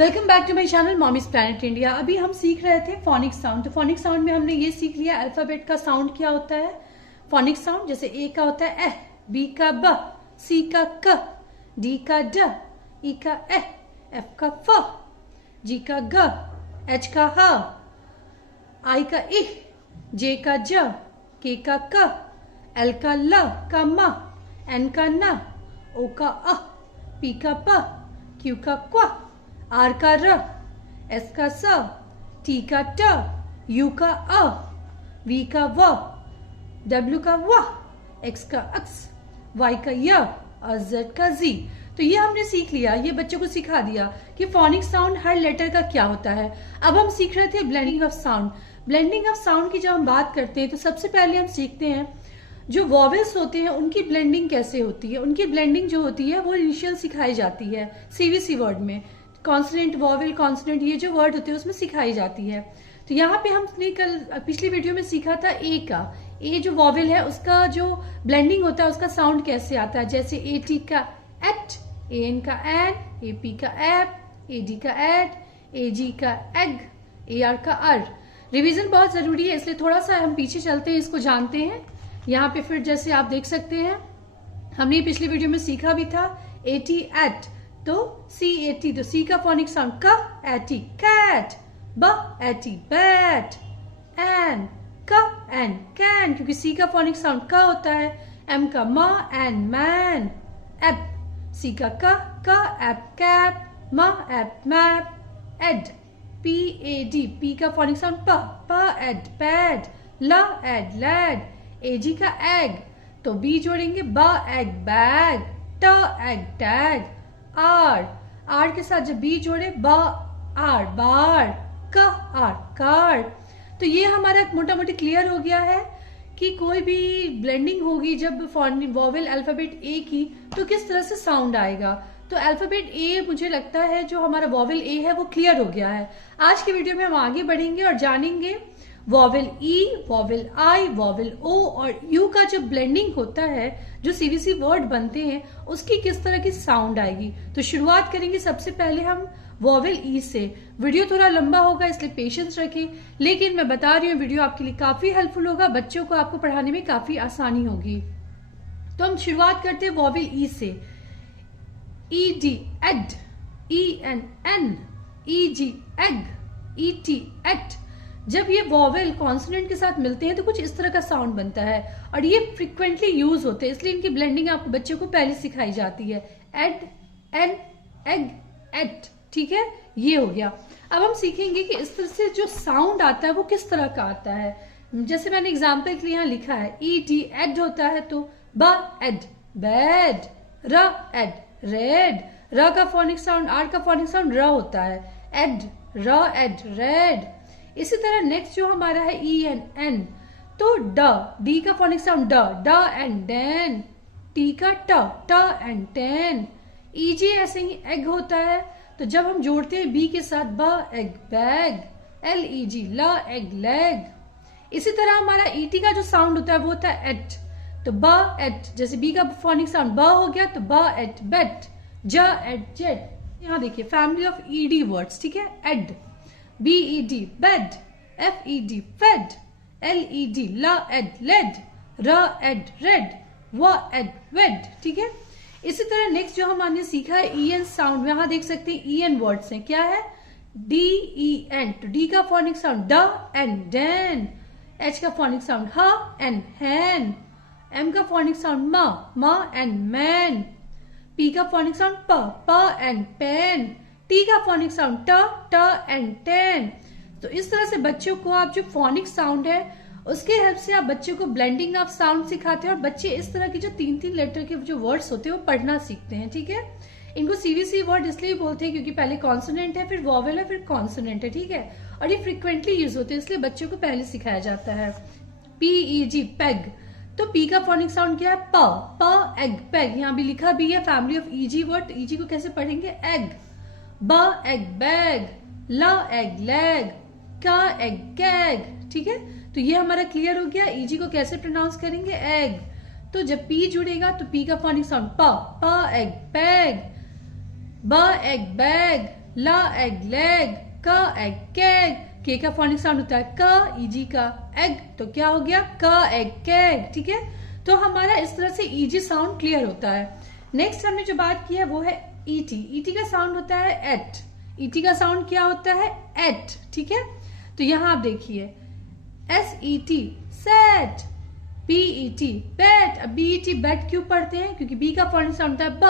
Welcome back to my channel Mommy's Planet India. अभी हम सीख रहे थे फोनिक साउंड। तो फोनिक साउंड में हमने ये सीख लिया अल्फाबेट का साउंड क्या होता है। फोनिक साउंड जैसे ए का होता है ए, बी का ब, सी का क, डी का ड, ई का ए, एफ का फ, जी का ग, एच का ह, आई का इ, जे का ज, के का क, एल का ल का म, एन का न, ओ का अ, पी का प, क्यू का क्व, आर का र, एस का स, टी का ट, यू का अ, वी का व, डब्ल्यू का व, एक्स का अक्स, वाई का य और जेड का जी। तो ये हमने सीख लिया, ये बच्चों को सिखा दिया कि फोनिक साउंड हर लेटर का क्या होता है। अब हम सीख रहे थे blending of sound. Blending of sound की जब हम बात करते हैं तो सबसे पहले हम सीखते हैं जो वॉवेल्स होते हैं उनकी ब्लेंडिंग कैसे होती है। उनकी ब्लेंडिंग जो होती है वो इनिशियल सिखाई जाती है सीवीसी वर्ड में। कॉन्सोनेंट, वॉवेल, कॉन्सोनेंट, ये जो वर्ड होते हैं उसमें सिखाई जाती है। तो यहाँ पे हमने कल पिछली वीडियो में सीखा था ए का। ए जो वॉवेल है उसका जो ब्लेंडिंग होता है उसका साउंड कैसे आता है। जैसे ए टी का एट, ए एन का एन, ए पी का एप, ए डी का एड, ए जी का एग, ए आर का अर। रिवीजन बहुत जरूरी है इसलिए थोड़ा सा हम पीछे चलते हैं, इसको जानते हैं। यहाँ पे फिर जैसे आप देख सकते हैं हमने पिछली वीडियो में सीखा भी था ए टी एट, तो सी ए टी, तो सी का फोनिक साउंड का एटी कैट, ब एटी बैट, एन का एन कैन, क्योंकि सी का फोनिक साउंड का होता है। एम का म एन मैन, एप, सी का एप कैप, म ap map, ad, P A D, P का फोनिक साउंड प एड पैड, ल एड लैड, ए जी का एग, तो बी जोड़ेंगे ब एग बैग, ट एग टैग, आर के साथ जब बी जोड़े ब आर बार, क आर कार। तो ये हमारा मोटा मोटी क्लियर हो गया है कि कोई भी ब्लेंडिंग होगी जब वॉवेल अल्फाबेट ए की तो किस तरह से साउंड आएगा। तो अल्फाबेट ए मुझे लगता है जो हमारा वॉवेल ए है वो क्लियर हो गया है। आज की वीडियो में हम आगे बढ़ेंगे और जानेंगे वॉवेल ई, वॉवेल आई, वॉवेल ओ और यू का जब ब्लेंडिंग होता है, जो सीवीसी वर्ड बनते हैं, उसकी किस तरह की साउंड आएगी। तो शुरुआत करेंगे सबसे पहले हम वॉवेल ई से। वीडियो थोड़ा लंबा होगा इसलिए पेशेंस रखें, लेकिन मैं बता रही हूँ वीडियो आपके लिए काफी हेल्पफुल होगा, बच्चों को आपको पढ़ाने में काफी आसानी होगी। तो हम शुरुआत करते हैं वॉवेल ई से। E D ed, E N en, E G eg, E T et. जब ये वॉवेल कॉन्सोनेंट के साथ मिलते हैं तो कुछ इस तरह का साउंड बनता है और ये फ्रिक्वेंटली यूज होते हैं, इसलिए इनकी ब्लेंडिंग आपको बच्चों को पहले सिखाई जाती है। एड, एन, एग, एट, ठीक है, ये हो गया। अब हम सीखेंगे कि इस तरह से जो साउंड आता है वो किस तरह का आता है। जैसे मैंने एग्जाम्पल के लिए यहाँ लिखा है ई डी एड होता है तो ब एड बैड, र एड रेड, र का फोनिक साउंड, आर का फोनिक साउंड र होता है, एड, र एड रेड। इसी तरह नेक्स्ट जो हमारा है ई एन एन, तो ड, डी का फोनिक साउंड ड, ड एंड डैन, टी का ट एंड टेन। ई जी ऐसे ही एग होता है, तो जब हम जोड़ते हैं बी के साथ ब एग बैग, एल ई जी ल एग लेग। इसी तरह हमारा ई टी का जो साउंड होता है वो होता है एट, तो ब एट, जैसे बी का फोनिक साउंड ब हो गया तो ब एट बेट, ज एट जेट। यहाँ देखिए family of E D words, ठीक है। Ed, B E D bed, F E D fed, L E D ल एड लेड, र एड रेड, व एड वेड, ठीक है। इसी तरह नेक्स्ट जो हमने सीखा है ई एन साउंड, यहाँ देख सकते हैं ई एन वर्ड्स हैं, क्या है, डी ई एन, तो डी का फोनिक साउंड ड एंड डैन, एच का फोनिक साउंड ह एंड हैन, एम का फोनिक साउंड म एंड मैन, पी का फोनिक साउंड प एंड पेन, टी का फोनिक साउंड ट एंड टेन। तो इस तरह से बच्चों को आप जो फोनिक साउंड है उसके हेल्प से आप बच्चों को ब्लेंडिंग ऑफ साउंड सिखाते हैं और बच्चे इस तरह की जो तीन तीन लेटर के जो वर्ड्स होते हैं वो पढ़ना सीखते हैं, ठीक है। इनको सीवीसी वर्ड इसलिए बोलते हैं क्योंकि पहले कॉन्सोनेंट है, फिर वॉवेल है, फिर कॉन्सोनेंट है, ठीक है। और ये फ्रिक्वेंटली यूज होते हैं इसलिए बच्चों को पहले सिखाया जाता है। पी ई जी पेग, तो पी का फोनिक साउंड क्या है प एग पेग, यहाँ भी लिखा भी है family of E G word. E G को कैसे पढ़ेंगे, एग, ब एग बैग, ल एग लेग, का एग कैग, ठीक है। तो ये हमारा क्लियर हो गया। ई जी को कैसे प्रोनाउंस करेंगे, एग। तो जब पी जुड़ेगा तो पी का फोनिक साउंड प एग पैग, ब एग बैग, ला एग लेग, क एग केग, के का फोनिक साउंड होता है क, ईजी का एग, तो क्या हो गया क एग केग, ठीक है। तो हमारा इस तरह से ईजी साउंड क्लियर होता है। नेक्स्ट हमने जो बात की है वो है ईटी। ईटी का साउंड होता है एट, ईटी का साउंड क्या होता है एट, ठीक है। तो यहां आप देखिए SET सेट, BET बेट। अब BET बेट क्यों पढ़ते हैं, क्योंकि बी का फोनिक साउंड होता है ब,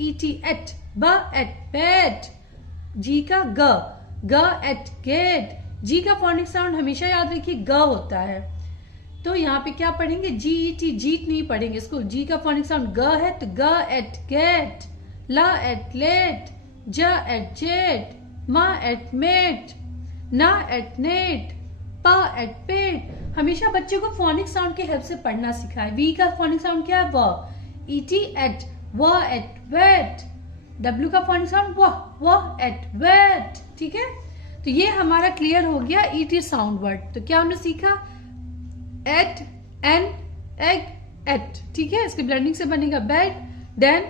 ET एट, ब एट बेट। जी का ग एट गेट, जी का फोनिक साउंड हमेशा याद रखिए ग होता है। तो यहाँ पे क्या पढ़ेंगे GET, जीत नहीं पढ़ेंगे इसको, जी का फोनिक साउंड ग है तो ग एट गेट, ला एट लेट, ज एट जेट, मा एट मेट, ना एट नेट, पा एट पेट। हमेशा बच्चे को फोनिक साउंड की हेल्प से पढ़ना सिखाए। वी का फोनिक साउंड क्या है व, ET एट, व एट वेट, W का फोनिक साउंड व एट वेट, ठीक है। तो ये हमारा क्लियर हो गया ET साउंड वर्ड। तो क्या हमने सीखा एट, एन, एग, एट, ठीक है। इसके ब्लेंडिंग से बनेगा bed, then,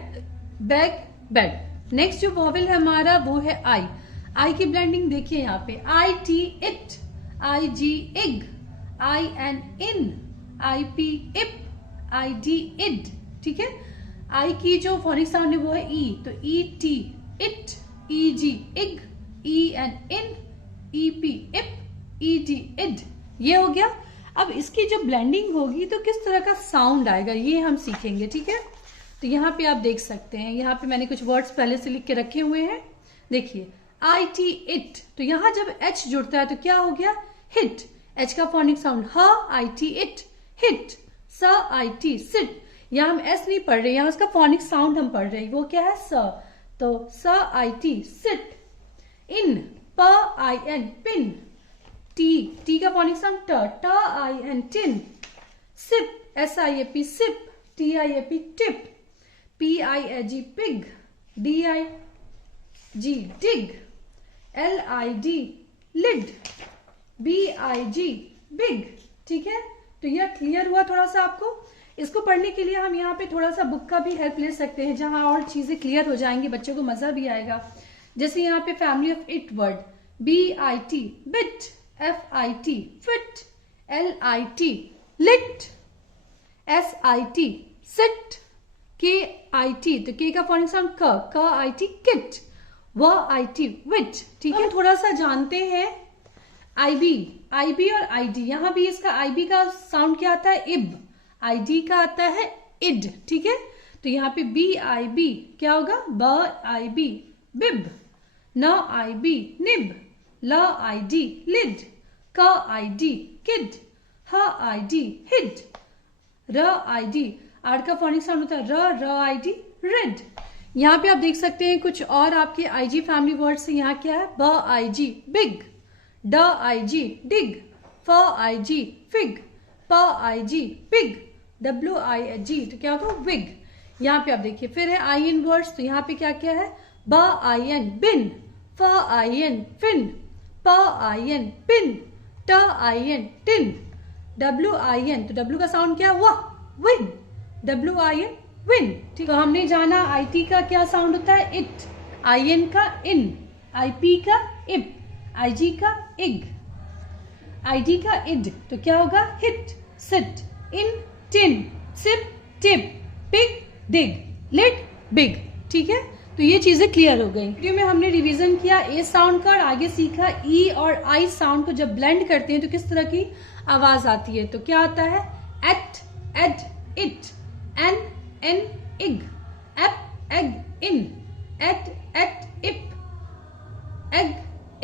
bag, bed. Next जो वॉवेल है हमारा वो है आई। आई की ब्लेंडिंग देखिए यहाँ पे IT it, IG इग, IN in, IP इप, ID इड, ठीक है। आई की जो फोनिक साउंड है वो है ई, तो ET it, EG इग, EN in, EP इप, ED इड, ये हो गया। अब इसकी जो ब्लेंडिंग होगी तो किस तरह का साउंड आएगा ये हम सीखेंगे, ठीक है। तो यहाँ पे आप देख सकते हैं, यहाँ पे मैंने कुछ वर्ड्स पहले से लिख के रखे हुए हैं। देखिए IT इट, तो यहाँ जब H जुड़ता है तो क्या हो गया हिट, H का फोनिक साउंड ह, IT इट हिट, स IT सिट। यहाँ हम S नहीं पढ़ रहे, यहाँ उसका फोनिक साउंड हम पढ़ रहे हैं, वो क्या है स, तो स IT सिट। इन, प IN पिन, टी का फोनिक साउंड ट, IN tin. Sip, SIAP sip, TIAP tip, PIAG pig, DIG dig, LID lid, BIG big, ठीक है। तो यह क्लियर हुआ थोड़ा सा आपको। इसको पढ़ने के लिए हम यहाँ पे थोड़ा सा बुक का भी हेल्प ले सकते हैं, जहां और चीजें क्लियर हो जाएंगी, बच्चों को मजा भी आएगा। जैसे यहाँ पे family of it word, BIT bit, FIT fit, LIT lit, SIT sit, KIT, तो के का फोनिक साउंड क IT किट, IT विट, ठीक है। थोड़ा सा जानते हैं IB और ID। यहाँ भी इसका IB का साउंड क्या आता है इब, ID का आता है इड, ठीक है। तो यहाँ पे BIB क्या होगा BIB बिब, न IB निब, ल ID लिड, क ID किड, ह ID हिड, र ID, आर का फोनिक साउंड होता है र ID रेड। यहाँ पे आप देख सकते हैं कुछ और आपके IG फैमिली वर्ड से, यहाँ क्या है ब IG बिग, ड IG डिग, फ IG फिग, प IG पिग, WIG, तो क्या होगा विग। यहाँ पे आप देखिए फिर है IN वर्ड्स, तो यहाँ पे क्या क्या है ब IN बिन, फ IN फिन, प IN पिन, ट IN टिन, WIN, तो W का साउंड क्या हुआ विन, WIN विन, ठीक। तो हमने जाना IT का क्या साउंड होता है इट, IN का इन, IP का इप, IG का इग, ID का इड, तो क्या होगा हिट, सिट, इन टिन, सिप टिप, पिग डिग, लिड बिग, ठीक है। तो ये चीजें क्लियर हो गई। वीडियो में हमने रिवीजन किया ए साउंड का और आगे सीखा ई और आई साउंड को जब ब्लेंड करते हैं तो किस तरह की आवाज आती है। तो क्या आता है et, ed, it, en, ig, ep, eg, in, et, ip, eg,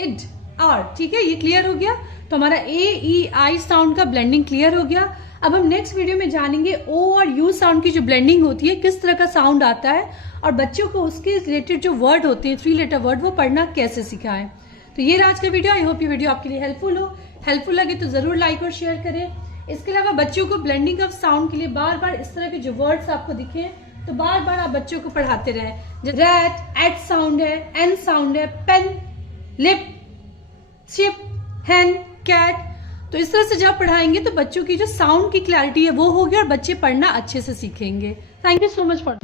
id, ar, ठीक है। ये क्लियर हो गया। तो हमारा ए ई आई साउंड का ब्लेंडिंग क्लियर हो गया। अब हम नेक्स्ट वीडियो में जानेंगे ओ और यू साउंड की जो ब्लेंडिंग होती है, किस तरह का साउंड आता है और बच्चों को उसके रिलेटेड जो वर्ड होते हैं 3 लेटर वर्ड वो पढ़ना कैसे सिखाएं। तो ये आज का वीडियो। आई होप ये वीडियो आपके लिए हेल्पफुल हो। हेल्पफुल लगे तो जरूर लाइक और शेयर करें। इसके अलावा बच्चों को ब्लेंडिंग ऑफ साउंड के लिए बार बार इस तरह के जो वर्ड्स आपको दिखे तो बार बार आप बच्चों को पढ़ाते रहें। रैट, एट साउंड है, एन साउंड है, पेन, लिप, शिप, हैन, कैट। तो इस तरह से जब पढ़ाएंगे तो बच्चों की जो साउंड की क्लैरिटी है वो होगी और बच्चे पढ़ना अच्छे से सीखेंगे। Thank you so much for